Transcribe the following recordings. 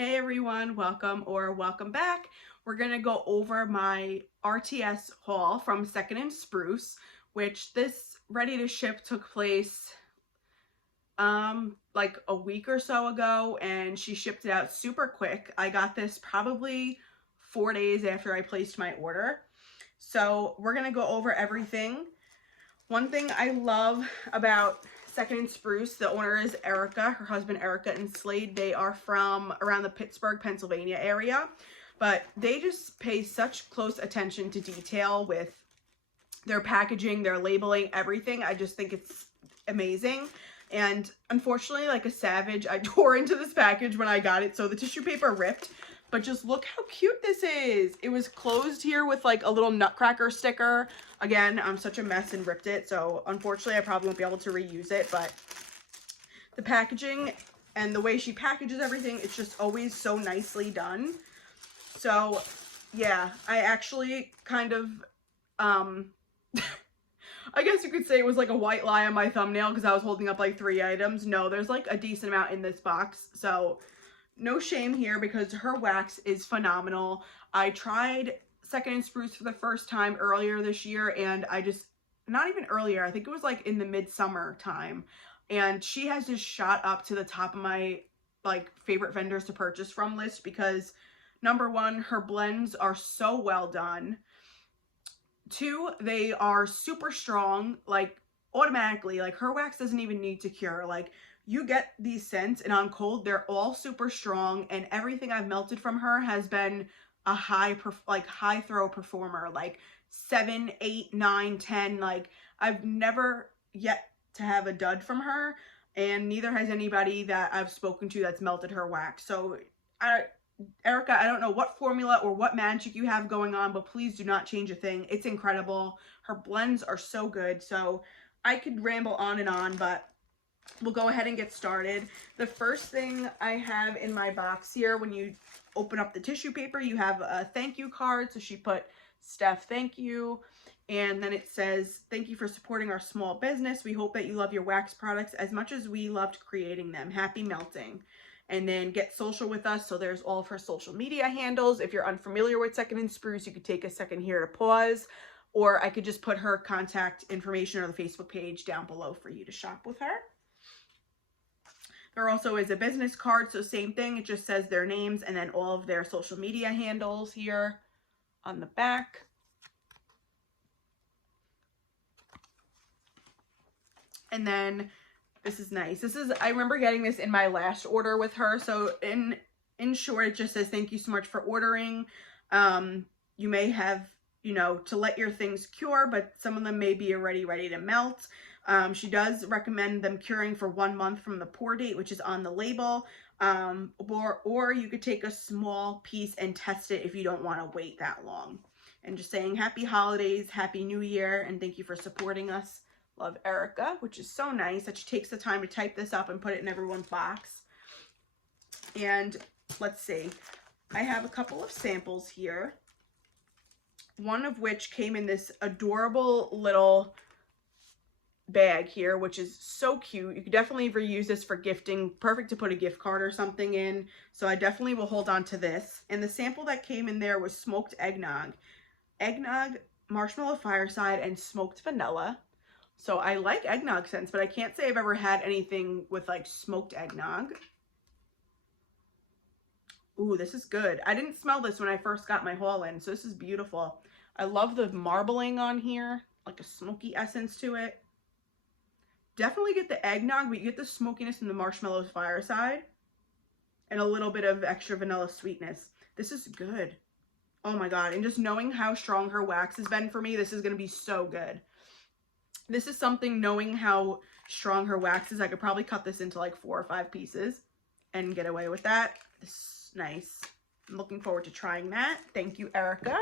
Hey everyone, welcome back. We're gonna go over my RTS haul from Second and Spruce, which this ready to ship took place like a week or so ago, and she shipped it out super quick. I got this probably 4 days after I placed my order. So we're gonna go over everything. One thing I love about Second and Spruce, the owner is Erica, her husband Erica and Slade. They are from around the Pittsburgh, Pennsylvania area, but they just pay such close attention to detail with their packaging, their labeling, everything. I just think it's amazing. And unfortunately, like a savage, I tore into this package when I got it, so the tissue paper ripped. But just look how cute this is. It was closed here with like a little nutcracker sticker. Again, I'm such a mess and ripped it, so unfortunately I probably won't be able to reuse it, but the packaging and the way she packages everything, it's just always so nicely done. So yeah, I actually kind of, I guess you could say it was like a white lie on my thumbnail because I was holding up like 3 items. No, there's like a decent amount in this box, so no shame here because her wax is phenomenal. I tried Second and Spruce for the first time earlier this year, and I just, not even earlier, I think it was like in the midsummer time, and she has just shot up to the top of my like favorite vendors to purchase from list because number one, her blends are so well done. Two, they are super strong, like automatically, like her wax doesn't even need to cure. Like you get these scents and on cold, they're all super strong, and everything I've melted from her has been a high throw performer, like 7, 8, 9, 10. Like I've never yet to have a dud from her, and neither has anybody that I've spoken to that's melted her wax. So Erica, I don't know what formula or what magic you have going on, but please do not change a thing. It's incredible. Her blends are so good. So I could ramble on and on, but we'll go ahead and get started. The first thing I have in my box here, when you open up the tissue paper, you have a thank you card. So she put, Steph, thank you. And then it says, thank you for supporting our small business. We hope that you love your wax products as much as we loved creating them. Happy melting. And then get social with us. So there's all of her social media handles. If you're unfamiliar with Second and Spruce, you could take a second here to pause, or I could just put her contact information or the Facebook page down below for you to shop with her. There also is a business card, so same thing. It just says their names and then all of their social media handles here on the back. And then this is nice. I remember getting this in my last order with her. So in short, it just says, thank you so much for ordering. You may have, to let your things cure, but some of them may be already ready to melt. She does recommend them curing for 1 month from the pour date, which is on the label. Or you could take a small piece and test it if you don't want to wait that long. And just saying happy holidays, happy new year, and thank you for supporting us. Love, Erica, which is so nice that she takes the time to type this up and put it in everyone's box. And let's see, I have a couple of samples here, one of which came in this adorable little bag here, which is so cute. You could definitely reuse this for gifting, perfect to put a gift card or something in. So I definitely will hold on to this. And the sample that came in there was smoked eggnog, marshmallow fireside, and smoked vanilla. So I like eggnog scents, but I can't say I've ever had anything with like smoked eggnog. Ooh, this is good. I didn't smell this when I first got my haul in, so this is beautiful. I love the marbling on here, like a smoky essence to it. Definitely get the eggnog, but you get the smokiness in the marshmallow fireside and a little bit of extra vanilla sweetness. This is good. Oh my God. And just knowing how strong her wax has been for me, this is going to be so good. This is something, knowing how strong her wax is, I could probably cut this into like 4 or 5 pieces and get away with that. This is nice. I'm looking forward to trying that. Thank you, Erica.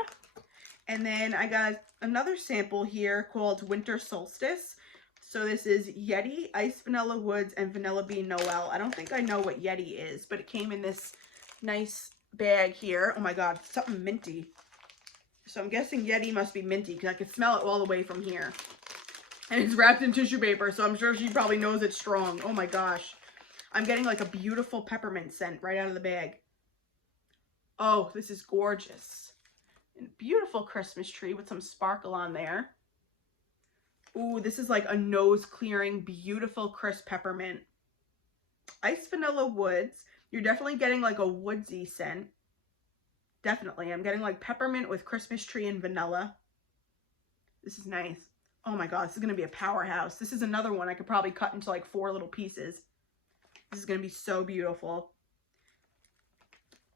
And then I got another sample here called Winter Solstice. So this is Yeti, Ice Vanilla Woods, and Vanilla Bean Noel. I don't think I know what Yeti is, but it came in this nice bag here. Oh my God, it's something minty. So I'm guessing Yeti must be minty because I can smell it all the way from here. And it's wrapped in tissue paper, so I'm sure she probably knows it's strong. Oh my gosh. I'm getting like a beautiful peppermint scent right out of the bag. Oh, this is gorgeous. And a beautiful Christmas tree with some sparkle on there. Ooh, this is like a nose clearing, beautiful crisp peppermint. Iced vanilla woods. You're definitely getting like a woodsy scent. Definitely. I'm getting like peppermint with Christmas tree and vanilla. This is nice. Oh my god, this is going to be a powerhouse. This is another one I could probably cut into like 4 little pieces. This is going to be so beautiful.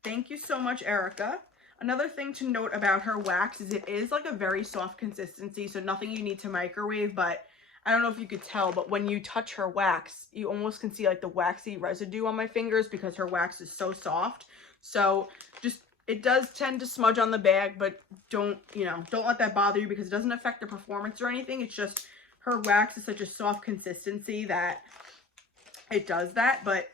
Thank you so much, Erica. Another thing to note about her wax is it is like a very soft consistency, so nothing you need to microwave, but I don't know if you could tell, but when you touch her wax, you almost can see like the waxy residue on my fingers because her wax is so soft. So just, it does tend to smudge on the bag, but don't let that bother you because it doesn't affect the performance or anything. It's just her wax is such a soft consistency that it does that. But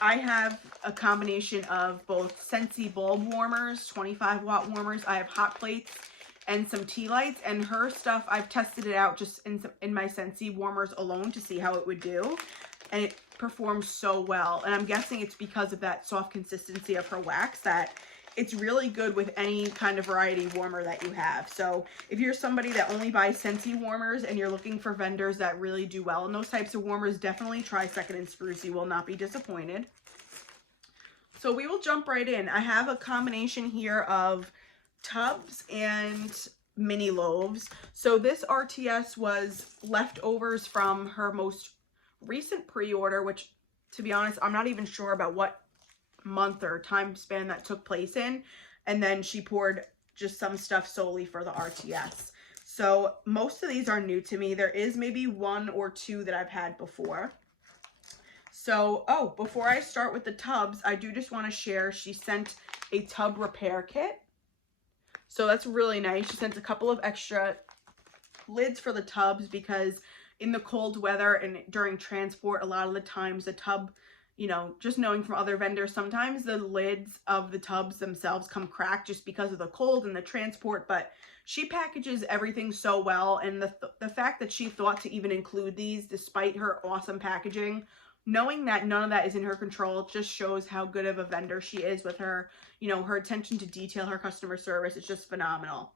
I have a combination of both Scentsy bulb warmers, 25-watt warmers. I have hot plates and some tea lights, and her stuff, I've tested it out just in my Scentsy warmers alone to see how it would do, and it performs so well. And I'm guessing it's because of that soft consistency of her wax that it's really good with any kind of variety warmer that you have. So if you're somebody that only buys Scentsy warmers and you're looking for vendors that really do well in those types of warmers, definitely try Second and Spruce. You will not be disappointed. So we will jump right in. I have a combination here of tubs and mini loaves. So this RTS was leftovers from her most recent pre-order, which, to be honest, I'm not even sure about what month or time span that took place in. And then she poured just some stuff solely for the RTS. So most of these are new to me. There is maybe 1 or 2 that I've had before. So, oh, before I start with the tubs, I do just want to share, she sent a tub repair kit. So that's really nice. She sent a couple of extra lids for the tubs because in the cold weather and during transport, a lot of the times the tub, you know, just knowing from other vendors, sometimes the lids of the tubs themselves come cracked just because of the cold and the transport, but she packages everything so well. And the fact that she thought to even include these despite her awesome packaging, knowing that none of that is in her control, just shows how good of a vendor she is with her, you know, her attention to detail, her customer service is just phenomenal.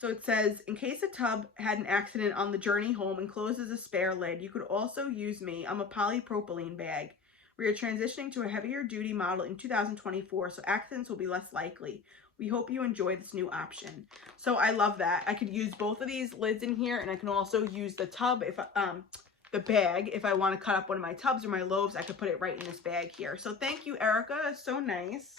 So it says, in case a tub had an accident on the journey home and closes a spare lid, you could also use me. I'm a polypropylene bag. We are transitioning to a heavier duty model in 2024, so accidents will be less likely. We hope you enjoy this new option. So I love that. I could use both of these lids in here, and I can also use the tub if the bag if I want to cut up one of my tubs or my loaves. I could put it right in this bag here. So thank you, Erica. It's so nice.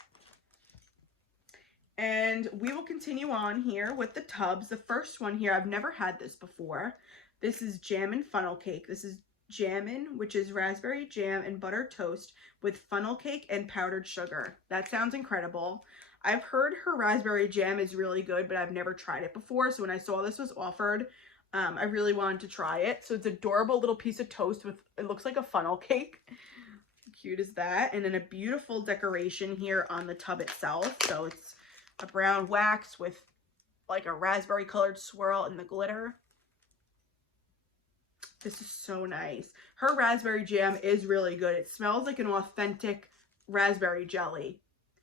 And we will continue on here with the tubs. The first one here, I've never had this before. This is Jammin' Funnel Cake. This is Jammin', which is raspberry jam and butter toast with funnel cake and powdered sugar. That sounds incredible. I've heard her raspberry jam is really good, but I've never tried it before. So when I saw this was offered, I really wanted to try it. So it's an adorable little piece of toast with, it looks like a funnel cake. Cute as that. And then a beautiful decoration here on the tub itself. So it's a brown wax with like a raspberry colored swirl in the glitter. This is so nice. Her raspberry jam is really good. It smells like an authentic raspberry jelly.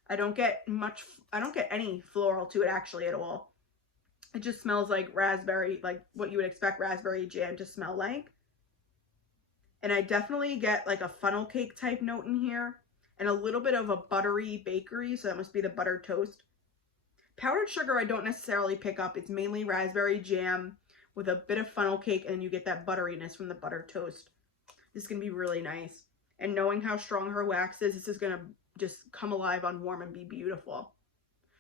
I don't get any floral to it actually at all. It just smells like raspberry, like what you would expect raspberry jam to smell like. And I definitely get like a funnel cake type note in here and a little bit of a buttery bakery. So that must be the buttered toast. Powdered sugar I don't necessarily pick up. It's mainly raspberry jam with a bit of funnel cake, and you get that butteriness from the buttered toast. This is going to be really nice. And knowing how strong her wax is, this is going to just come alive on warm and be beautiful.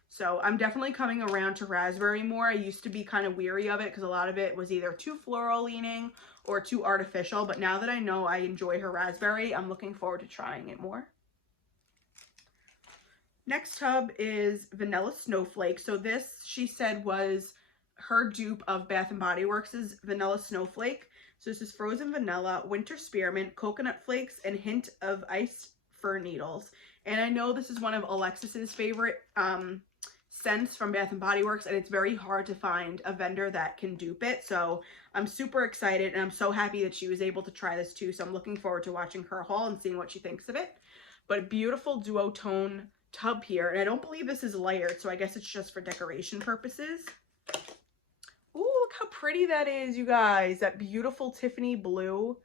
So I'm definitely coming around to raspberry more. I used to be kind of weary of it because a lot of it was either too floral leaning or too artificial. But now that I know I enjoy her raspberry, I'm looking forward to trying it more. Next tub is Vanilla Snowflake. So this, she said, was her dupe of Bath & Body Works' Vanilla Snowflake. So this is frozen vanilla, winter spearmint, coconut flakes, and hint of iced fir needles. And I know this is one of Alexis's favorite scents from Bath & Body Works, and it's very hard to find a vendor that can dupe it. So I'm super excited, and I'm so happy that she was able to try this too. So I'm looking forward to watching her haul and seeing what she thinks of it. But beautiful duotone tub here, and I don't believe this is layered, so I guess it's just for decoration purposes. Ooh, look how pretty that is, you guys. That beautiful Tiffany blue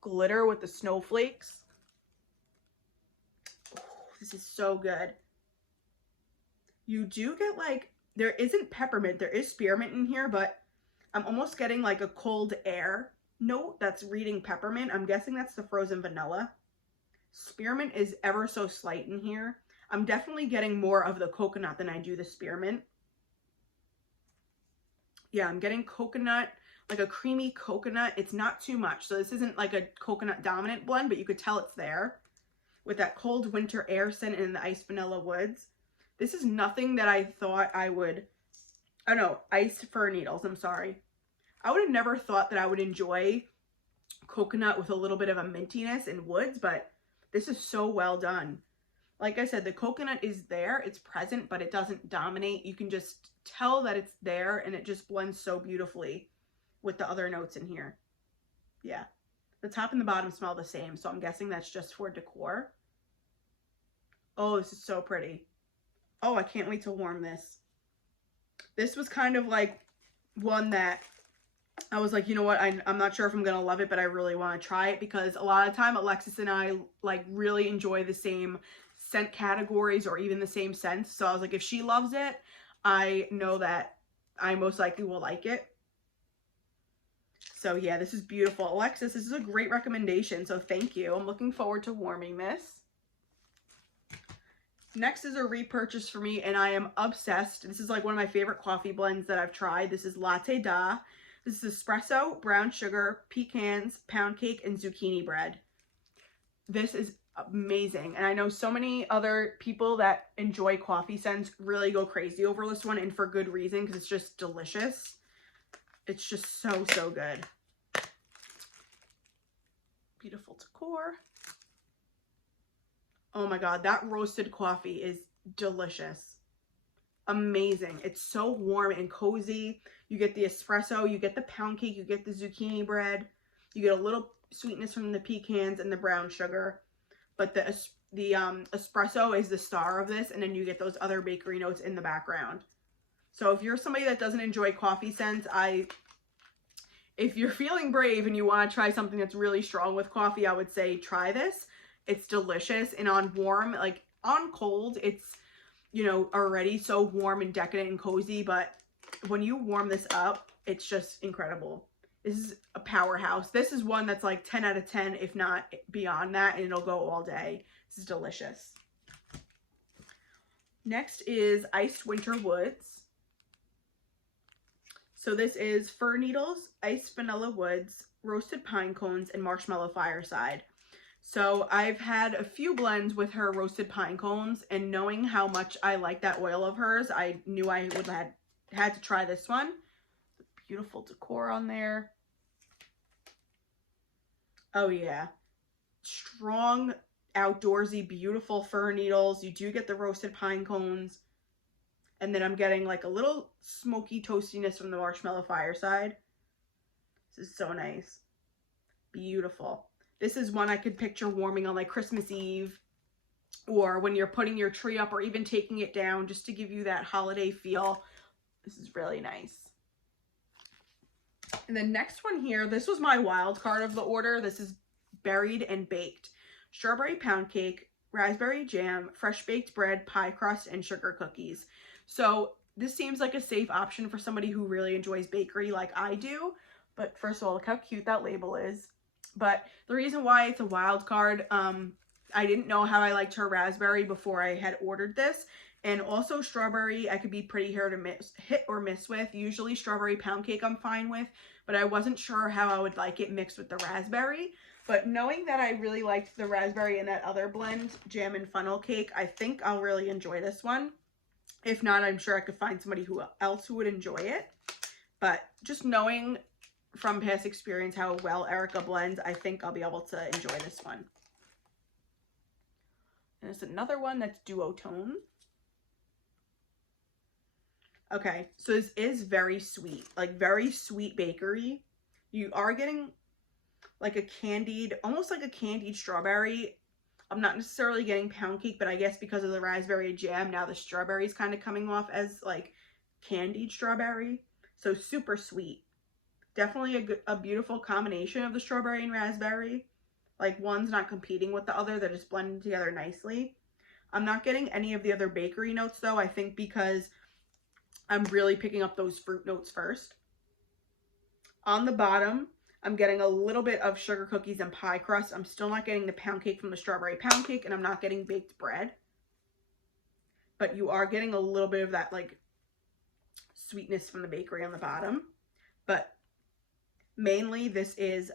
glitter with the snowflakes. Ooh, this is so good. You do get like, there isn't peppermint, there is spearmint in here, but I'm almost getting like a cold air note that's reading peppermint. I'm guessing that's the frozen vanilla. Spearmint is ever so slight in here. I'm definitely getting more of the coconut than I do the spearmint. Yeah, I'm getting coconut, like a creamy coconut. It's not too much. So this isn't like a coconut dominant blend, but you could tell it's there with that cold winter air scent and the iced vanilla woods. This is nothing that I thought I would, I don't know, iced fir needles, I'm sorry. I would have never thought that I would enjoy coconut with a little bit of a mintiness and woods, but this is so well done. Like I said, the coconut is there, it's present, but it doesn't dominate. You can just tell that it's there, and it just blends so beautifully with the other notes in here. Yeah, the top and the bottom smell the same, so I'm guessing that's just for decor. Oh, this is so pretty. Oh, I can't wait to warm this. This was kind of like one that I was like, you know what, I'm not sure if I'm going to love it, but I really want to try it, because a lot of time Alexis and I like really enjoy the same scent categories or even the same scents. So I was like, if she loves it, I know that I most likely will like it. So yeah, this is beautiful. Alexis, this is a great recommendation, so thank you. I'm looking forward to warming this. Next is a repurchase for me, and I am obsessed. This is like one of my favorite coffee blends that I've tried. This is Latte. This is espresso, brown sugar, pecans, pound cake, and zucchini bread. This is amazing. And I know so many other people that enjoy coffee scents really go crazy over this one, and for good reason, because it's just delicious. It's just so, so good. Beautiful decor. Oh my God, that roasted coffee is delicious. Amazing. It's so warm and cozy. You get the espresso, you get the pound cake, you get the zucchini bread, you get a little sweetness from the pecans and the brown sugar, but the espresso is the star of this, and then you get those other bakery notes in the background. So if you're somebody that doesn't enjoy coffee scents, if you're feeling brave and you want to try something that's really strong with coffee, I would say try this. It's delicious, and on warm, like on cold, it's, you know, already so warm and decadent and cozy, but when you warm this up, it's just incredible. This is a powerhouse. This is one that's like 10 out of 10, if not beyond that, and it'll go all day. This is delicious. Next is Iced Winter Woods. So this is fir needles, iced vanilla woods, roasted pine cones, and marshmallow fireside. So I've had a few blends with her roasted pine cones, and knowing how much I like that oil of hers, I knew I would have had to try this one. Beautiful decor on there. Oh yeah. Strong, outdoorsy, beautiful fir needles. You do get the roasted pine cones. And then I'm getting like a little smoky toastiness from the marshmallow fireside. This is so nice. Beautiful. This is one I could picture warming on like Christmas Eve, or when you're putting your tree up, or even taking it down just to give you that holiday feel. This is really nice. And the next one here, this was my wild card of the order. This is Buried and Baked. Strawberry pound cake, raspberry jam, fresh baked bread, pie crust, and sugar cookies. So this seems like a safe option for somebody who really enjoys bakery like I do. But first of all, look how cute that label is. But the reason why it's a wild card, I didn't know how I liked her raspberry before I had ordered this. And also strawberry, I could be pretty hit or miss with. Usually strawberry pound cake I'm fine with, but I wasn't sure how I would like it mixed with the raspberry. But knowing that I really liked the raspberry in that other blend, jam and funnel cake, I think I'll really enjoy this one. If not, I'm sure I could find somebody else who would enjoy it. But just knowing from past experience how well Erica blends, I think I'll be able to enjoy this one. And there's another one that's duotone. Okay, so this is very sweet, like very sweet bakery. You are getting like a candied, almost like a candied strawberry I'm not necessarily getting pound cake, but I guess because of the raspberry jam, now the strawberry is kind of coming off as like candied strawberry. So super sweet. Definitely a beautiful combination of the strawberry and raspberry. Like one's not competing with the other, they're just blending together nicely. I'm not getting any of the other bakery notes though, I think because I'm really picking up those fruit notes first. On the bottom, I'm getting a little bit of sugar cookies and pie crust. I'm still not getting the pound cake from the strawberry pound cake, and I'm not getting baked bread. But you are getting a little bit of that like sweetness from the bakery on the bottom. But mainly this is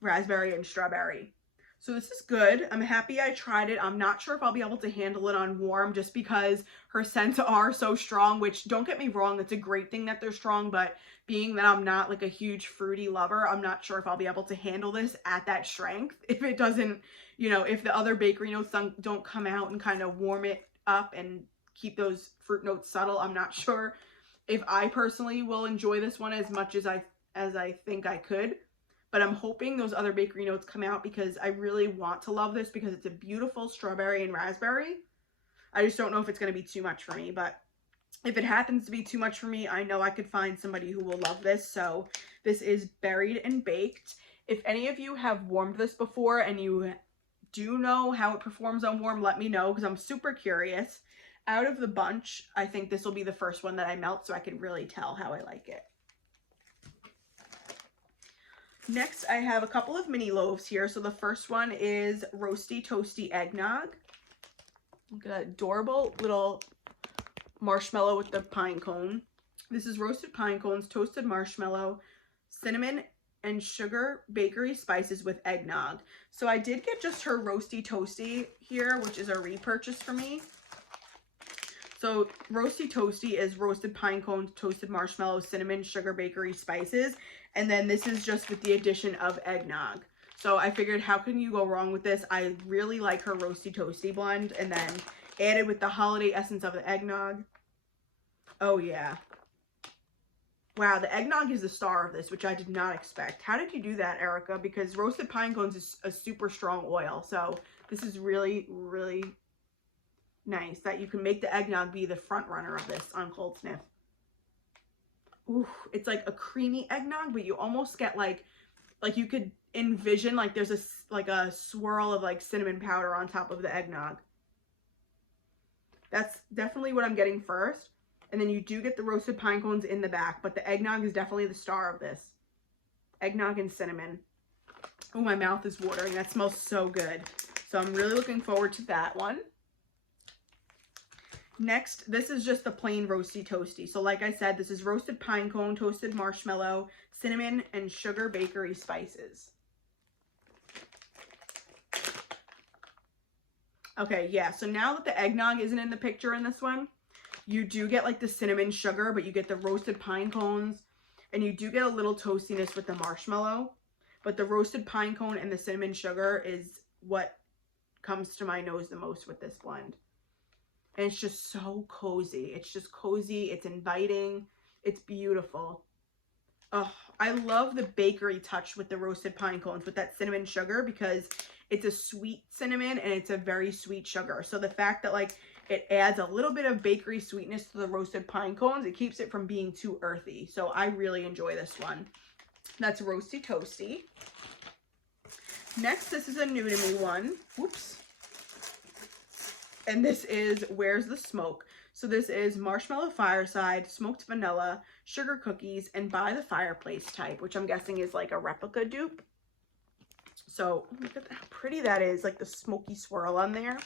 raspberry and strawberry. So this is good. I'm happy I tried it. I'm not sure if I'll be able to handle it on warm just because her scents are so strong, which don't get me wrong, it's a great thing that they're strong, but being that I'm not like a huge fruity lover, I'm not sure if I'll be able to handle this at that strength. If it doesn't, you know, if the other bakery notes don't come out and kind of warm it up and keep those fruit notes subtle, I'm not sure if I personally will enjoy this one as much as I think I could. But I'm hoping those other bakery notes come out because I really want to love this because it's a beautiful strawberry and raspberry. I just don't know if it's going to be too much for me, but if it happens to be too much for me, I know I could find somebody who will love this. So this is berried and baked. If any of you have warmed this before and you do know how it performs on warm, let me know because I'm super curious. Out of the bunch, I think this will be the first one that I melt so I can really tell how I like it. Next, I have a couple of mini loaves here. So the first one is Roasty Toasty Eggnog. Look at that adorable little marshmallow with the pine cone. This is roasted pine cones, toasted marshmallow, cinnamon, and sugar bakery spices with eggnog. So I did get just her Roasty Toasty here, which is a repurchase for me. So Roasty Toasty is roasted pine cones, toasted marshmallow, cinnamon, sugar bakery spices. And then this is just with the addition of eggnog. So I figured how can you go wrong with this? I really like her Roasty Toasty blend. And then added with the holiday essence of the eggnog. Oh yeah. Wow, the eggnog is the star of this, which I did not expect. How did you do that, Erica? Because roasted pine cones is a super strong oil. So this is really, really nice that you can make the eggnog be the front runner of this on Cold Sniff. Ooh, it's like a creamy eggnog, but you almost get like you could envision like there's a swirl of like cinnamon powder on top of the eggnog. That's definitely what I'm getting first. And then you do get the roasted pine cones in the back, but the eggnog is definitely the star of this. Eggnog and cinnamon. Oh, my mouth is watering. That smells so good. So I'm really looking forward to that one. Next, this is just the plain Roasty Toasty. So like I said, this is roasted pine cone, toasted marshmallow, cinnamon, and sugar bakery spices. Okay, yeah, so now that the eggnog isn't in the picture in this one, you do get like the cinnamon sugar, but you get the roasted pine cones, and you do get a little toastiness with the marshmallow. But the roasted pine cone and the cinnamon sugar is what comes to my nose the most with this blend. And it's just so cozy. It's just cozy. It's inviting. It's beautiful. Oh, I love the bakery touch with the roasted pine cones with that cinnamon sugar because it's a sweet cinnamon and it's a very sweet sugar. So the fact that like it adds a little bit of bakery sweetness to the roasted pine cones, it keeps it from being too earthy. So I really enjoy this one. That's Roasty Toasty. Next, this is a new to me one. Whoops. And this is Where's the Smoke? So this is marshmallow fireside, smoked vanilla, sugar cookies, and by the fireplace type, which I'm guessing is like a replica dupe. So look at how pretty that is, like the smoky swirl on there.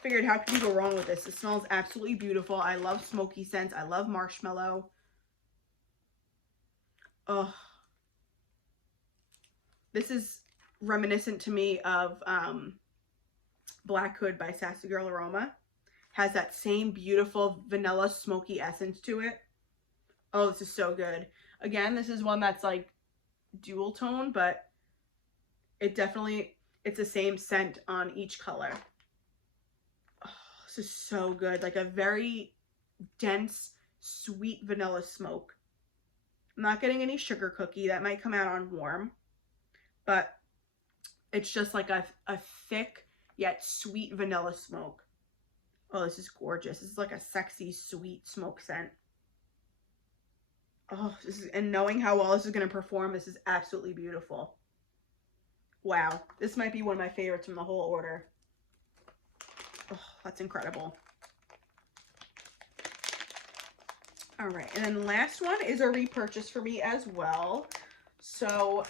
Figured how could you go wrong with this? It smells absolutely beautiful. I love smoky scents. I love marshmallow. Oh, this is reminiscent to me of Black Hood by Sassy Girl Aroma. Has that same beautiful vanilla smoky essence to it. Oh, this is so good. Again, this is one that's like dual tone, but it's the same scent on each color. Oh, this is so good. Like a very dense, sweet vanilla smoke. I'm not getting any sugar cookie. That might come out on warm, but It's just like a thick yet sweet vanilla smoke. Oh, this is gorgeous. This is like a sexy, sweet smoke scent. Oh, this is, and knowing how well this is going to perform, this is absolutely beautiful. Wow, this might be one of my favorites from the whole order. Oh, that's incredible. All right, and then the last one is a repurchase for me as well. So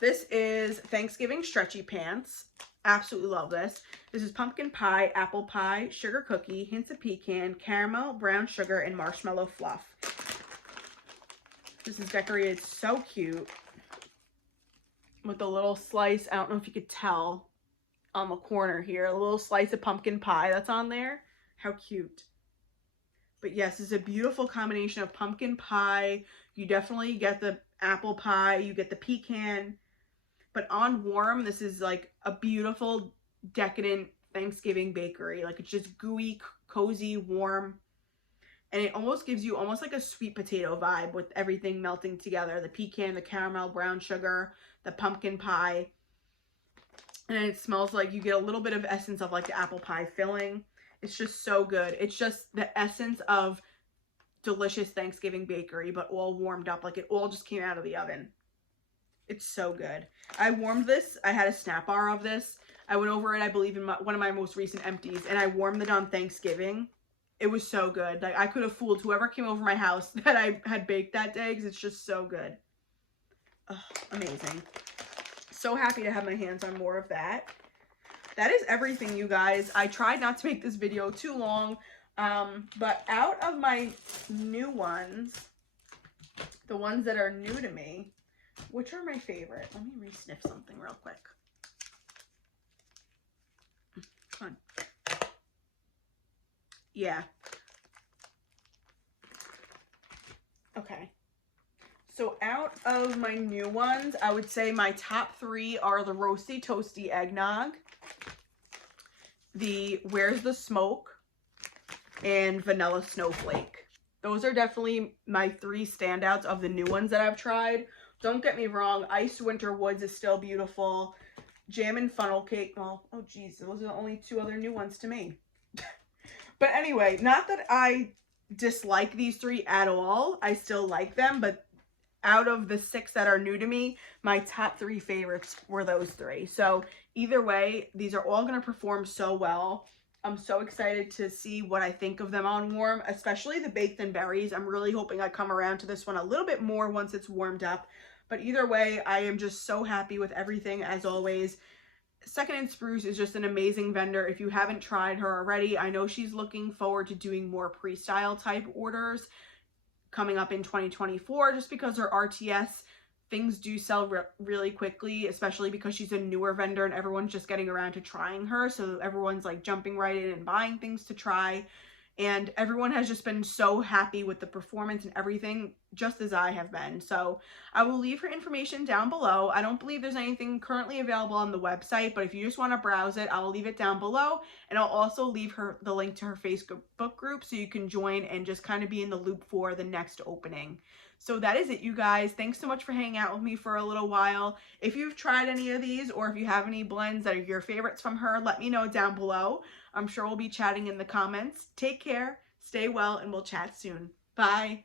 this is Thanksgiving stretchy pants. Absolutely love this. This is pumpkin pie, apple pie, sugar cookie, hints of pecan, caramel, brown sugar, and marshmallow fluff. This is decorated so cute with a little slice. I don't know if you could tell on the corner here, a little slice of pumpkin pie that's on there. How cute. But yes, it's a beautiful combination of pumpkin pie. You definitely get the apple pie, you get the pecan. But on warm, this is like a beautiful, decadent Thanksgiving bakery. Like, it's just gooey, cozy, warm. And it almost gives you almost like a sweet potato vibe with everything melting together. The pecan, the caramel, brown sugar, the pumpkin pie. And it smells like you get a little bit of essence of like the apple pie filling. It's just so good. It's just the essence of delicious Thanksgiving bakery, but all warmed up. Like, it all just came out of the oven. It's so good. I warmed this. I had a snap bar of this. I went over it, I believe, in one of my most recent empties, and I warmed it on Thanksgiving. It was so good. Like, I could have fooled whoever came over my house that I had baked that day, because it's just so good. Oh, amazing. So happy to have my hands on more of that. That is everything, you guys. I tried not to make this video too long, but out of my new ones, the ones that are new to me, which are my favorite? Let me re-sniff something real quick. Come on. Yeah. Okay. So out of my new ones, I would say my top three are the Roasty Toasty Eggnog, the Where's the Smoke, and Vanilla Snowflake. Those are definitely my three standouts of the new ones that I've tried. Don't get me wrong, Iced Winter Woods is still beautiful. Jam and Funnel Cake, well, oh geez, those are the only two other new ones to me. But anyway, not that I dislike these three at all. I still like them, but out of the 6 that are new to me, my top 3 favorites were those 3. So either way, these are all going to perform so well. I'm so excited to see what I think of them on warm, especially the Baked and Berries. I'm really hoping I come around to this one a little bit more once it's warmed up. But either way, I am just so happy with everything as always. Second & Spruce is just an amazing vendor. If you haven't tried her already, I know she's looking forward to doing more pre-style type orders coming up in 2024, just because her RTS things do sell really quickly, especially because she's a newer vendor and everyone's just getting around to trying her. So everyone's like jumping right in and buying things to try. And everyone has just been so happy with the performance and everything, just as I have been. So I will leave her information down below. I don't believe there's anything currently available on the website, but if you just want to browse it, I will leave it down below. And I'll also leave her the link to her Facebook group so you can join and just kind of be in the loop for the next opening. So that is it, you guys. Thanks so much for hanging out with me for a little while. If you've tried any of these or if you have any blends that are your favorites from her, let me know down below. I'm sure we'll be chatting in the comments. Take care, stay well, and we'll chat soon. Bye.